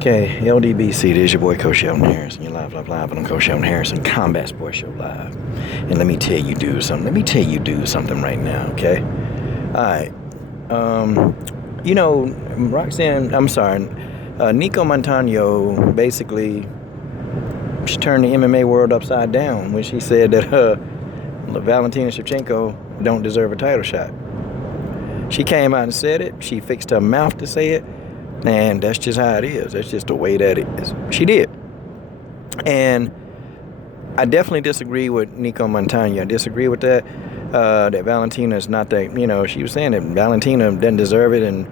Okay, LDBC, this is your boy Coach Sheldon Harrison. You're live on Coach Sheldon Harrison Combat Sports Show Live. And let me tell you do something. Let me tell you do something right now, okay? Alright. Nicco Montano basically she turned the MMA world upside down when she said that Valentina Shevchenko don't deserve a title shot. She came out and said it. She fixed her mouth to say it. And that's just how it is. That's just the way that it is. She did. And I definitely disagree with Nicco Montano. I disagree with that. That Valentina is not that, she was saying that Valentina doesn't deserve it. And,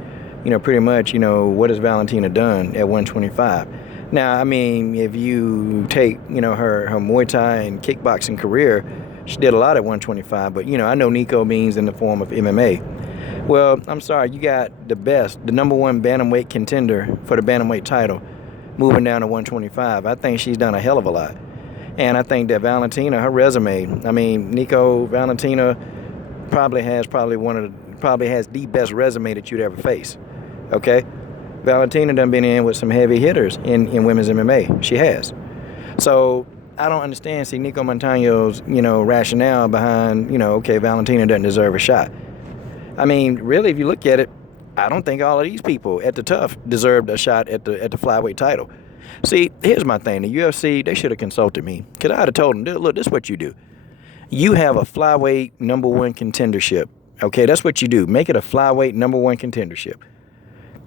pretty much, what has Valentina done at 125? Now, I mean, if you take, her Muay Thai and kickboxing career, she did a lot at 125. But, I know Nicco means in the form of MMA. Well, I'm sorry, you got the number one bantamweight contender for the bantamweight title moving down to 125. I think she's done a hell of a lot. And I think that Valentina, her resume, Valentina probably has the best resume that you'd ever face. Okay? Valentina done been in with some heavy hitters in women's MMA. She has. So I don't understand, Nicco Montano's, rationale behind, Valentina doesn't deserve a shot. I mean, really, if you look at it, I don't think all of these people at the tough deserved a shot at the flyweight title. See, here's my thing. The UFC, they should have consulted me. Because I'd have told them, look, this is what you do. You have a flyweight number one contendership. Okay, that's what you do. Make it a flyweight number one contendership.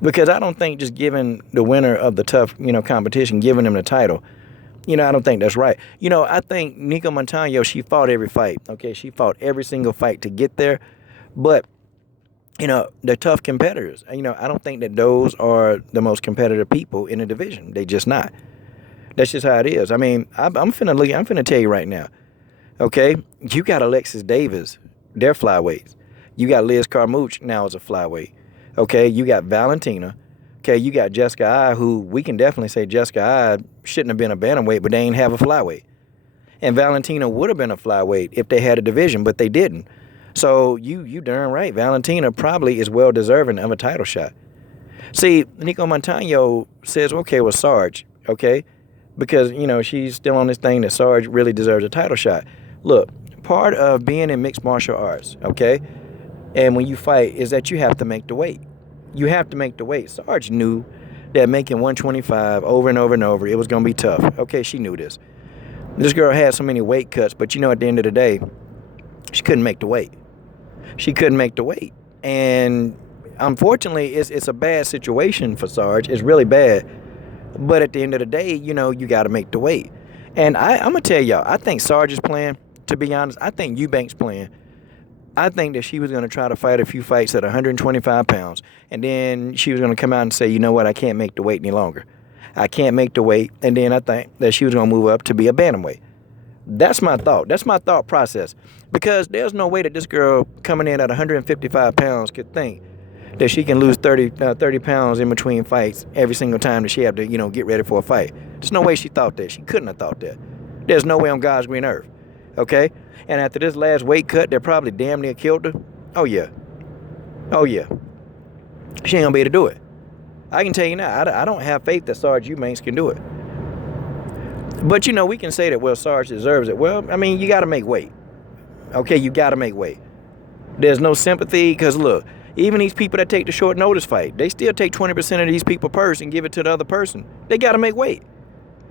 Because I don't think just giving the winner of the tough, competition, giving them the title, I don't think that's right. I think Nicco Montano, she fought every fight. Okay, she fought every single fight to get there. But they're tough competitors. I don't think that those are the most competitive people in the division. They just not. That's just how it is. I mean, I'm finna tell you right now. Okay, you got Alexis Davis, they're flyweights. You got Liz Carmouche now as a flyweight. Okay, you got Valentina. Okay, you got Jessica Eye, who we can definitely say Jessica Eye shouldn't have been a bantamweight, but they ain't have a flyweight. And Valentina would have been a flyweight if they had a division, but they didn't. So you darn right, Valentina probably is well deserving of a title shot. See, Nicco Montano says, okay, well, Sarge, okay, because, she's still on this thing that Sarge really deserves a title shot. Look, part of being in mixed martial arts, okay, and when you fight is that you have to make the weight. You have to make the weight. Sarge knew that making 125 over and over and over, it was going to be tough. Okay, she knew this. This girl had so many weight cuts, but, at the end of the day, she couldn't make the weight. She couldn't make the weight. And unfortunately, it's a bad situation for Sarge. It's really bad. But at the end of the day, you got to make the weight. And I'm going to tell y'all, I think Sarge is playing, to be honest. I think Eubank's playing. I think that she was going to try to fight a few fights at 125 pounds. And then she was going to come out and say, you know what, I can't make the weight any longer. I can't make the weight. And then I think that she was going to move up to be a bantamweight. That's my thought. That's my thought process. Because there's no way that this girl coming in at 155 pounds could think that she can lose 30 pounds in between fights every single time that she have to, get ready for a fight. There's no way she thought that. She couldn't have thought that. There's no way on God's green earth. Okay? And after this last weight cut, they probably damn near killed her. Oh, yeah. Oh, yeah. She ain't going to be able to do it. I can tell you now, I don't have faith that Sarge Eubanks can do it. But, we can say that, well, Sarge deserves it. Well, I mean, you got to make weight. Okay, you got to make weight. There's no sympathy because, look, even these people that take the short notice fight, they still take 20% of these people's purse and give it to the other person. They got to make weight.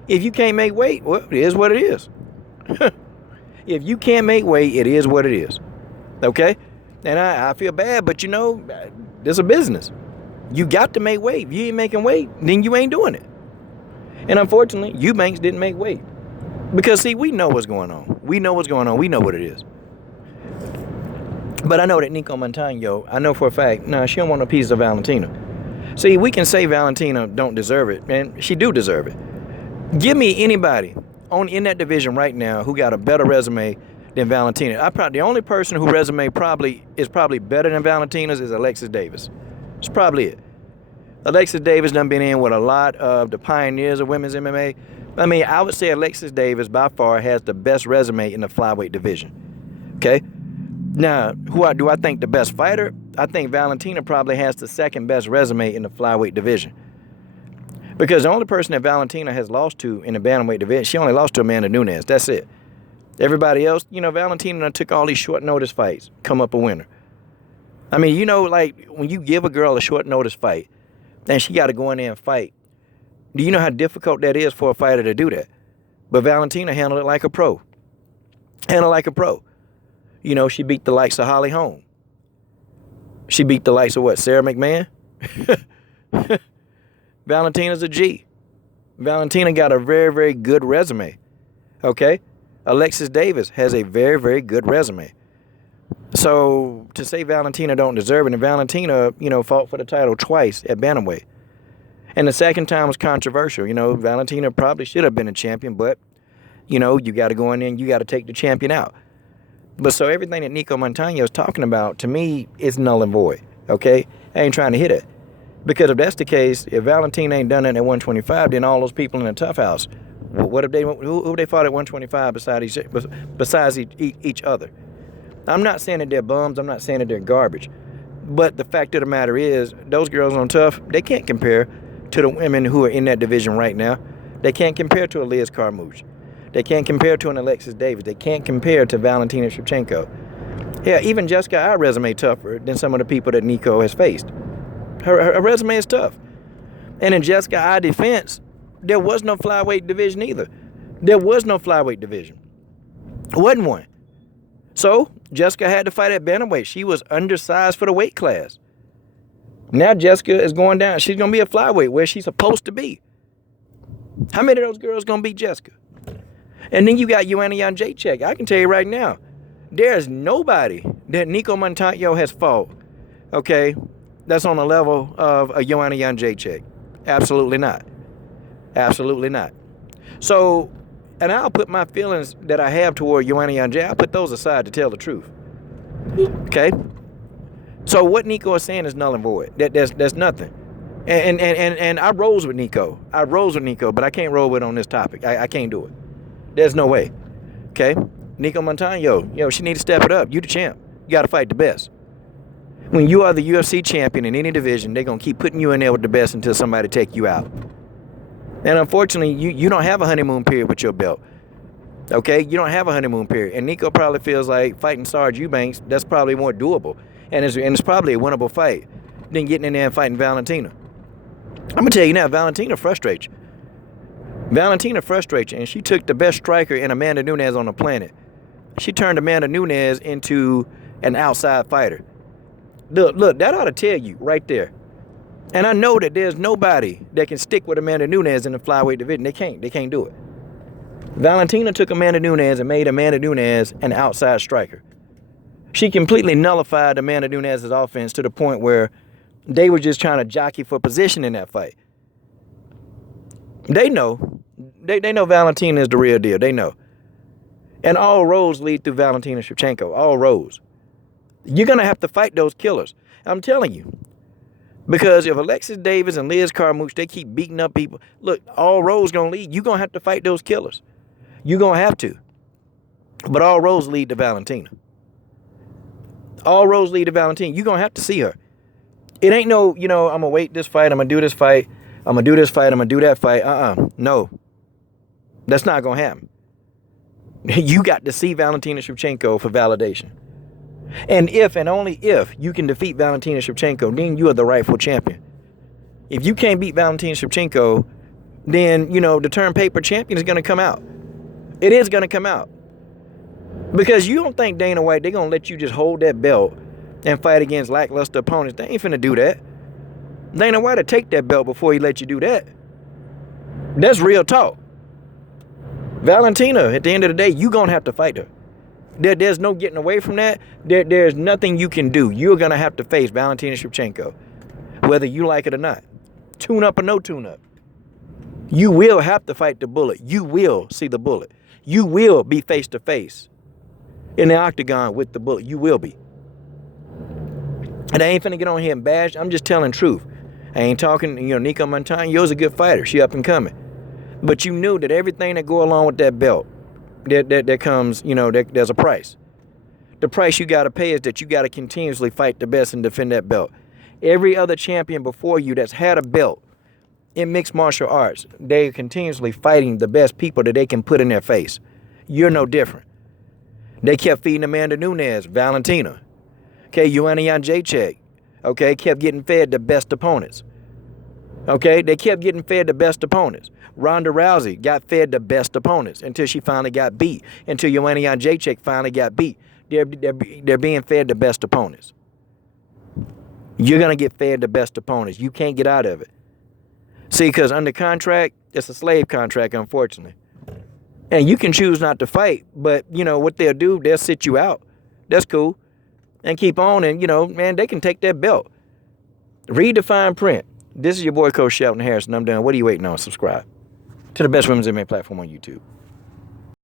If you can't make weight, well, it is what it is. If you can't make weight, it is what it is. Okay? And I feel bad, but, there's a business. You got to make weight. If you ain't making weight, then you ain't doing it. And unfortunately, Eubanks didn't make weight. Because, see, we know what's going on. We know what's going on. We know what it is. But I know that Nicco Montano, I know for a fact, she don't want a piece of Valentina. See, we can say Valentina don't deserve it, man. She do deserve it. Give me anybody in that division right now who got a better resume than Valentina. The only person whose resume is probably better than Valentina's is Alexis Davis. It's probably it. Alexis Davis done been in with a lot of the pioneers of women's MMA. I mean, I would say Alexis Davis by far has the best resume in the flyweight division. Okay? Now, do I think the best fighter? I think Valentina probably has the second best resume in the flyweight division. Because the only person that Valentina has lost to in the bantamweight division, she only lost to Amanda Nunes. That's it. Everybody else, Valentina took all these short notice fights, come up a winner. I mean, like when you give a girl a short notice fight, and she got to go in there and fight, do you know how difficult that is for a fighter to do that? But Valentina handled it like a pro. She beat the likes of Holly Holm. She beat the likes of what, Sarah McMahon? Valentina's a G. Valentina got a very, very good resume. Okay? Alexis Davis has a very, very good resume. So to say Valentina don't deserve it, and Valentina, fought for the title twice at bantamweight. And the second time was controversial. Valentina probably should have been a champion, but, you got to go in there and you got to take the champion out. But so everything that Nicco Montano is talking about, to me, is null and void, okay? I ain't trying to hit it. Because if that's the case, if Valentina ain't done it at 125, then all those people in the tough house, what if who they fought at 125 besides each other? I'm not saying that they're bums. I'm not saying that they're garbage. But the fact of the matter is, those girls on tough, they can't compare to the women who are in that division right now. They can't compare to a Liz Carmouche. They can't compare to an Alexis Davis. They can't compare to Valentina Shevchenko. Yeah, even Jessica, our resume tougher than some of the people that Nicco has faced. Her resume is tough. And in Jessica, our defense, there was no flyweight division either. There was no flyweight division. Wasn't one. So Jessica had to fight at bantamweight. She was undersized for the weight class. Now Jessica is going down. She's going to be a flyweight where she's supposed to be. How many of those girls going to beat Jessica? And then you got Joanna Jędrzejczyk. I can tell you right now, there's nobody that Nicco Montano has fought, okay, that's on the level of a Joanna Jędrzejczyk. Absolutely not. Absolutely not. So, and I'll put my feelings that I have toward Joanna Jędrzejczyk, I'll put those aside to tell the truth. Okay? So what Nicco is saying is null and void. That's nothing. And I rose with Nicco. But I can't roll with on this topic. I can't do it. There's no way. Okay? Nicco Montano, she need to step it up. You the champ. You got to fight the best. When you are the UFC champion in any division, they're going to keep putting you in there with the best until somebody take you out. And unfortunately, you don't have a honeymoon period with your belt. Okay? You don't have a honeymoon period. And Nicco probably feels like fighting Sarge Eubanks, that's probably more doable. And it's probably a winnable fight than getting in there and fighting Valentina. I'm going to tell you now, Valentina frustrates you. And she took the best striker in Amanda Nunes on the planet. She turned Amanda Nunes into an outside fighter. Look, that ought to tell you right there. And I know that there's nobody that can stick with Amanda Nunes in the flyweight division. They can't do it. Valentina took Amanda Nunes and made Amanda Nunes an outside striker. She completely nullified Amanda Nunes' offense to the point where they were just trying to jockey for position in that fight. They know. They know Valentina is the real deal. They know. And all roads lead through Valentina Shevchenko. All roads. You're going to have to fight those killers. I'm telling you. Because if Alexis Davis and Liz Carmouche, they keep beating up people, look, all roads going to lead. You're going to have to fight those killers. You're going to have to. But all roads lead to Valentina. All roads lead to Valentina. You're going to have to see her. It ain't no, I'm going to wait this fight. I'm going to do this fight. I'm going to do this fight. I'm going to do that fight. No. That's not going to happen. You got to see Valentina Shevchenko for validation. And if and only if you can defeat Valentina Shevchenko, then you are the rightful champion. If you can't beat Valentina Shevchenko, then, the term paper champion is going to come out. It is going to come out. Because you don't think Dana White, they're going to let you just hold that belt and fight against lackluster opponents. They ain't finna do that. Dana White will take that belt before he let you do that. That's real talk. Valentina, at the end of the day, you're going to have to fight her. There's no getting away from that. There's nothing you can do. You're going to have to face Valentina Shevchenko, whether you like it or not. Tune up or no tune up. You will have to fight the bullet. You will see the bullet. You will be face to face in the octagon with the bullet. You will be. And I ain't finna get on here and bash. I'm just telling truth. I ain't talking, Nicco Montano's a good fighter. She up and coming. But you knew that everything that go along with that belt, that comes, there's a price. The price you got to pay is that you got to continuously fight the best and defend that belt. Every other champion before you that's had a belt in mixed martial arts, they're continuously fighting the best people that they can put in their face. You're no different. They kept feeding Amanda Nunes, Valentina. Okay, Joanna Jędrzejczyk, okay, kept getting fed the best opponents. Okay, they kept getting fed the best opponents. Ronda Rousey got fed the best opponents until she finally got beat. Until Joanna Jędrzejczyk finally got beat. They're being fed the best opponents. You're going to get fed the best opponents. You can't get out of it. See, because under contract, it's a slave contract, unfortunately. And you can choose not to fight, but, you know, what they'll do, they'll sit you out. That's cool. And keep on, and, you know, man, they can take that belt. Read the fine print. This is your boy, Coach Shelton Harrison. I'm done. What are you waiting on? Subscribe to the best women's MMA platform on YouTube.